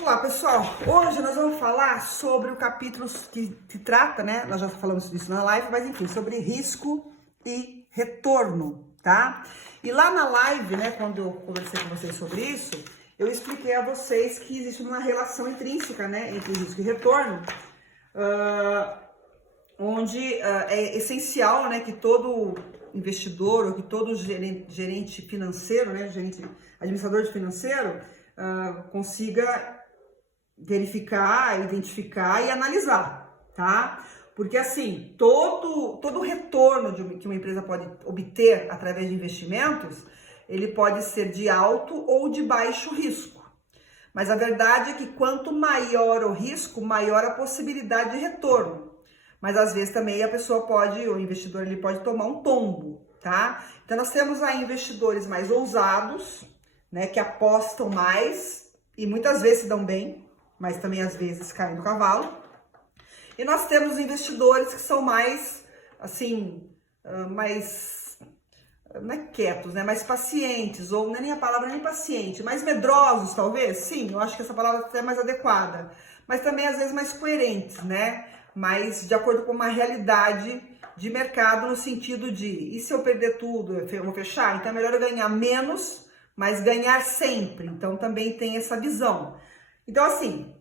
Olá, pessoal. Hoje nós vamos falar sobre o capítulo que trata, né? Nós já falamos disso na live, mas enfim, sobre risco e retorno, tá? E lá na live, né, quando eu conversei com vocês sobre isso, eu expliquei a vocês que existe uma relação intrínseca, né, entre risco e retorno, onde é essencial, né, que todo investidor ou que todo gerente financeiro, né, administrador de financeiro, consiga verificar, identificar e analisar, tá? Porque assim, todo retorno que uma empresa pode obter através de investimentos, ele pode ser de alto ou de baixo risco. Mas a verdade é que quanto maior o risco, maior a possibilidade de retorno. Mas às vezes também o investidor ele pode tomar um tombo, tá? Então nós temos aí investidores mais ousados, né, que apostam mais e muitas vezes se dão bem, mas também às vezes caem do cavalo. E nós temos investidores que são mais, assim, não é quietos, né? Mais pacientes, ou não é nem a palavra nem paciente, mais medrosos, talvez. Sim, eu acho que essa palavra é mais adequada. Mas também, às vezes, mais coerentes, né? Mais de acordo com uma realidade de mercado, no sentido de, e se eu perder tudo, eu vou fechar? Então é melhor eu ganhar menos, mas ganhar sempre. Então também tem essa visão. Então, assim,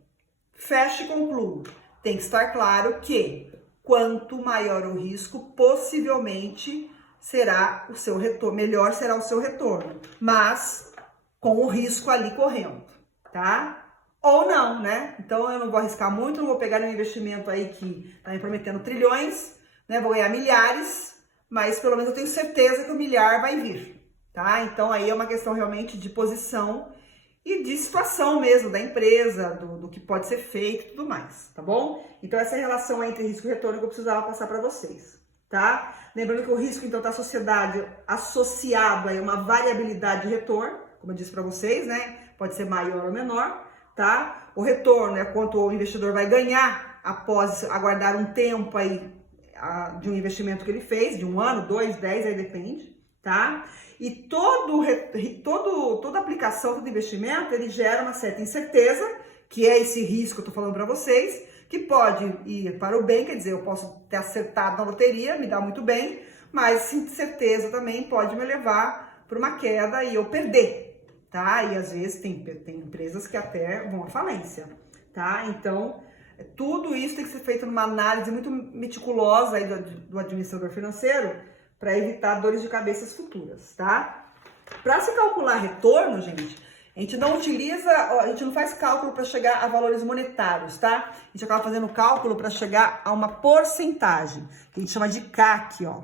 fecho e concluo. Tem que estar claro que quanto maior o risco, possivelmente será o seu retorno, melhor será o seu retorno, mas com o risco ali correndo, tá? Ou não, né? Então eu não vou arriscar muito, não vou pegar um investimento aí que tá me prometendo trilhões, né? Vou ganhar milhares, mas pelo menos eu tenho certeza que o milhar vai vir, tá? Então aí é uma questão realmente de posição e de situação mesmo da empresa, do que pode ser feito e tudo mais, tá bom? Então essa é a relação entre risco e retorno que eu precisava passar para vocês, tá? Lembrando que o risco, então, está associado a uma variabilidade de retorno, como eu disse para vocês, né? Pode ser maior ou menor, tá? O retorno é quanto o investidor vai ganhar após aguardar um tempo aí de um investimento que ele fez, de 1 ano, 2, 10, aí depende, tá? E toda aplicação, todo investimento, ele gera uma certa incerteza, que é esse risco que eu tô falando para vocês, que pode ir para o bem, quer dizer, eu posso ter acertado na loteria, me dá muito bem, mas incerteza também pode me levar para uma queda e eu perder, tá? E às vezes tem empresas que até vão à falência, tá? Então, tudo isso tem que ser feito numa análise muito meticulosa aí do administrador financeiro, para evitar dores de cabeça futuras, tá? Para se calcular retorno, gente, a gente não faz cálculo para chegar a valores monetários, tá? A gente acaba fazendo cálculo para chegar a uma porcentagem, que a gente chama de CAC, ó.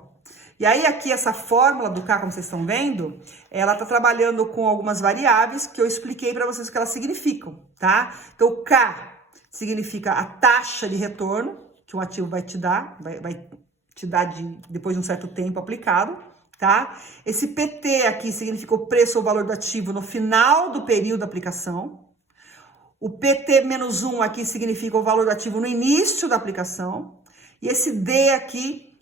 E aí aqui essa fórmula do CAC, como vocês estão vendo, ela tá trabalhando com algumas variáveis que eu expliquei para vocês o que elas significam, tá? Então o K significa a taxa de retorno que um ativo vai te dar, vai te dá depois de um certo tempo aplicado, tá? Esse PT aqui significa o preço ou valor do ativo no final do período da aplicação. O PT-1 aqui significa o valor do ativo no início da aplicação. E esse D aqui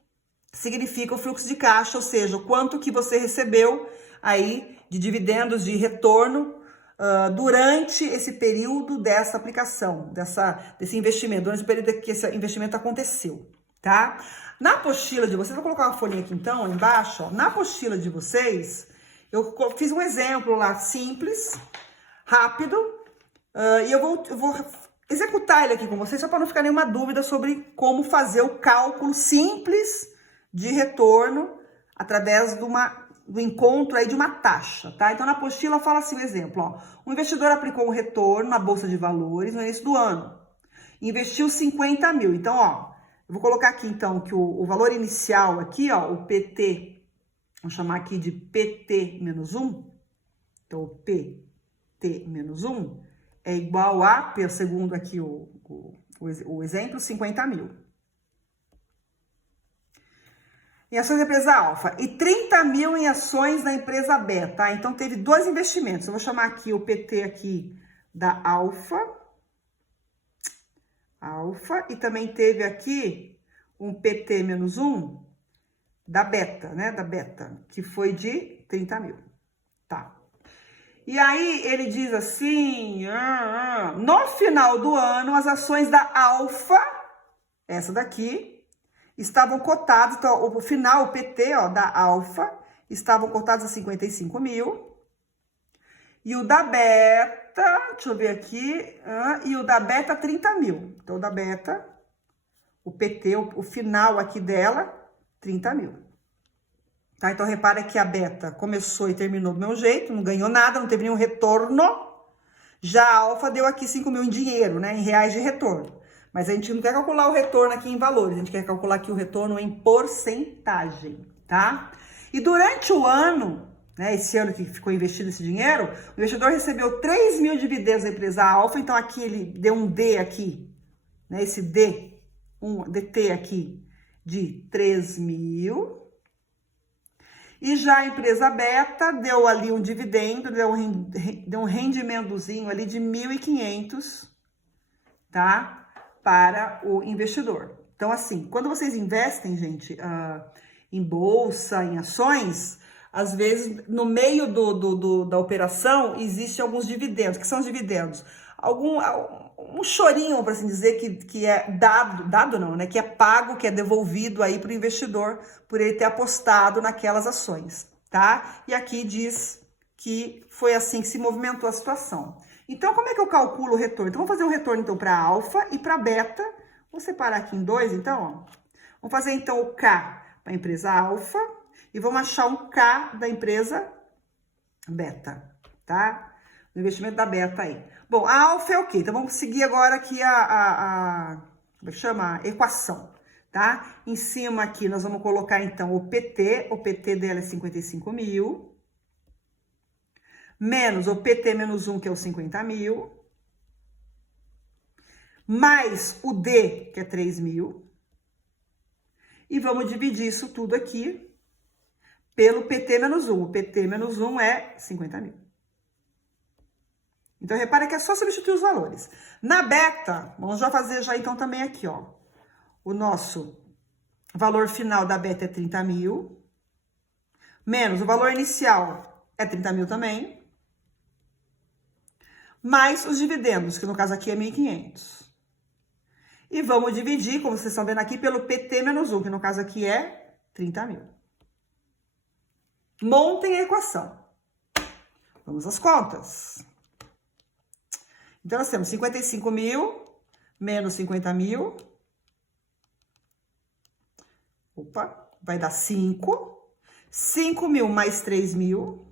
significa o fluxo de caixa, ou seja, o quanto que você recebeu aí de dividendos, de retorno, durante esse período dessa aplicação, desse investimento, durante o período que esse investimento aconteceu, tá? Na apostila de vocês, vou colocar uma folhinha aqui então, embaixo, ó. Na apostila de vocês, eu fiz um exemplo lá simples, rápido, e eu vou executar ele aqui com vocês, só para não ficar nenhuma dúvida sobre como fazer o cálculo simples de retorno através do encontro aí de uma taxa, tá? Então, na apostila fala assim, um exemplo, ó. O investidor aplicou um retorno na Bolsa de Valores no início do ano, investiu 50 mil, então, ó, eu vou colocar aqui, então, que o valor inicial aqui, ó, o PT, vamos chamar aqui de PT-1, então, o PT-1 é igual a, segundo aqui o exemplo, 50 mil. Em ações da empresa Alfa, e 30 mil em ações da empresa Beta, tá? Então, teve 2 investimentos, eu vou chamar aqui o PT aqui da Alfa, e também teve aqui um PT-1 da Beta, né? Da Beta, que foi de 30 mil, tá? E aí ele diz assim, no final do ano, as ações da Alfa, essa daqui, estavam cotadas, então o final, o PT, ó, da Alfa, estavam cotados a 55 mil. E o da Beta, deixa eu ver aqui, e o da Beta 30 mil. Então o da Beta, o PT, o final aqui dela, 30 mil. Tá? Então, repara que a Beta começou e terminou do meu jeito, não ganhou nada, não teve nenhum retorno. Já a Alfa deu aqui 5 mil em dinheiro, né? Em reais de retorno. Mas a gente não quer calcular o retorno aqui em valores, a gente quer calcular aqui o retorno em porcentagem, tá? E durante o ano, né, esse ano que ficou investido esse dinheiro, o investidor recebeu 3 mil dividendos da empresa Alfa, então aqui ele deu um D aqui, né? Esse D, um DT aqui de 3 mil. E já a empresa Beta deu ali um dividendo, deu um rendimentozinho ali de 1.500, tá? Para o investidor. Então, assim, quando vocês investem, gente, em bolsa, em ações, às vezes, no meio da operação, existem alguns dividendos. Que são os dividendos? Um chorinho, para assim dizer, que é dado não, né? Que é pago, que é devolvido aí para o investidor por ele ter apostado naquelas ações, tá? E aqui diz que foi assim que se movimentou a situação. Então, como é que eu calculo o retorno? Então, vamos fazer um retorno, então, para Alfa e para Beta. Vou separar aqui em dois, então, ó. Vamos fazer, então, o K para a empresa Alfa e vamos achar um K da empresa Beta, tá? O investimento da Beta aí. Bom, a Alfa é o quê? Então, vamos seguir agora aqui como é que chama? A equação, tá? Em cima aqui, nós vamos colocar, então, o PT dela é 55 mil, menos o PT menos 1, que é os 50 mil, mais o D, que é 3 mil, e vamos dividir isso tudo aqui pelo PT menos 1. O PT menos 1 é 50 mil. Então, repara que é só substituir os valores. Na Beta, vamos já fazer já então também aqui, ó. O nosso valor final da Beta é 30 mil, menos o valor inicial é 30 mil também, mais os dividendos, que no caso aqui é 1.500. E vamos dividir, como vocês estão vendo aqui, pelo PT menos 1, que no caso aqui é 30 mil. Montem a equação. Vamos às contas. Então, nós temos 55 mil menos 50 mil. Opa, vai dar 5. 5 mil mais 3 mil.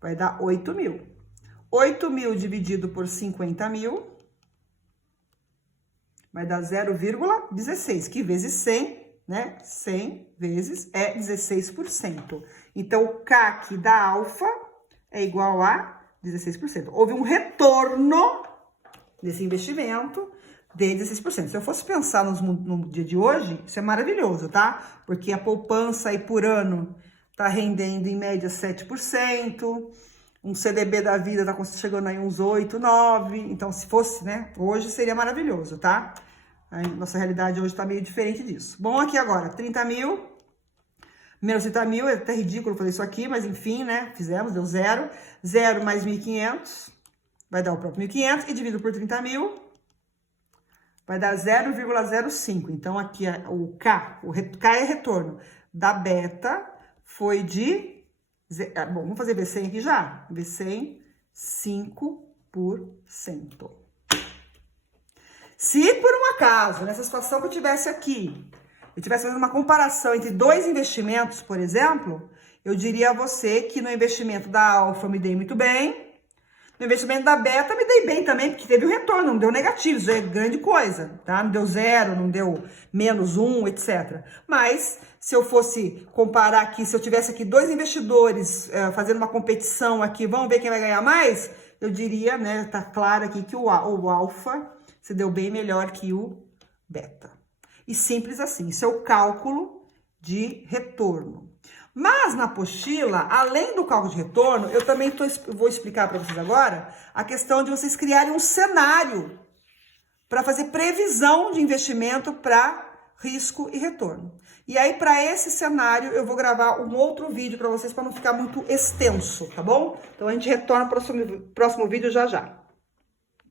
Vai dar 8 mil. 8 mil dividido por 50 mil. Vai dar 0,16, que vezes 100, né? 100 vezes é 16%. Então, o CAC da Alfa é igual a 16%. Houve um retorno desse investimento de 16%. Se eu fosse pensar no dia de hoje, isso é maravilhoso, tá? Porque a poupança aí por ano tá rendendo em média 7%, um CDB da vida tá chegando aí uns 8, 9, então se fosse, né, hoje seria maravilhoso, tá? A nossa realidade hoje tá meio diferente disso. Bom, aqui agora, 30 mil, menos 30 mil, é até ridículo fazer isso aqui, mas enfim, né, fizemos, deu 0. 0 mais 1.500, vai dar o próprio 1.500, e dividido por 30 mil, vai dar 0,05. Então, aqui o K é retorno da Beta, foi de... Bom, vamos fazer V100 aqui já. V100, 5%. Se por um acaso, nessa situação que eu tivesse aqui, eu tivesse fazendo uma comparação entre dois investimentos, por exemplo, eu diria a você que no investimento da Alfa eu me dei muito bem, no investimento da Beta me dei bem também, porque teve o retorno, não deu negativo, isso é grande coisa, tá? Não deu 0, não deu menos 1, etc. Mas, se eu fosse comparar aqui, se eu tivesse aqui dois investidores fazendo uma competição aqui, vamos ver quem vai ganhar mais? Eu diria, né, tá claro aqui que o Alfa se deu bem melhor que o Beta. E simples assim, isso é o cálculo de retorno. Mas na apostila, além do cálculo de retorno, eu também vou explicar para vocês agora a questão de vocês criarem um cenário para fazer previsão de investimento para risco e retorno. E aí, para esse cenário, eu vou gravar um outro vídeo para vocês, para não ficar muito extenso, tá bom? Então, a gente retorna no próximo vídeo já já.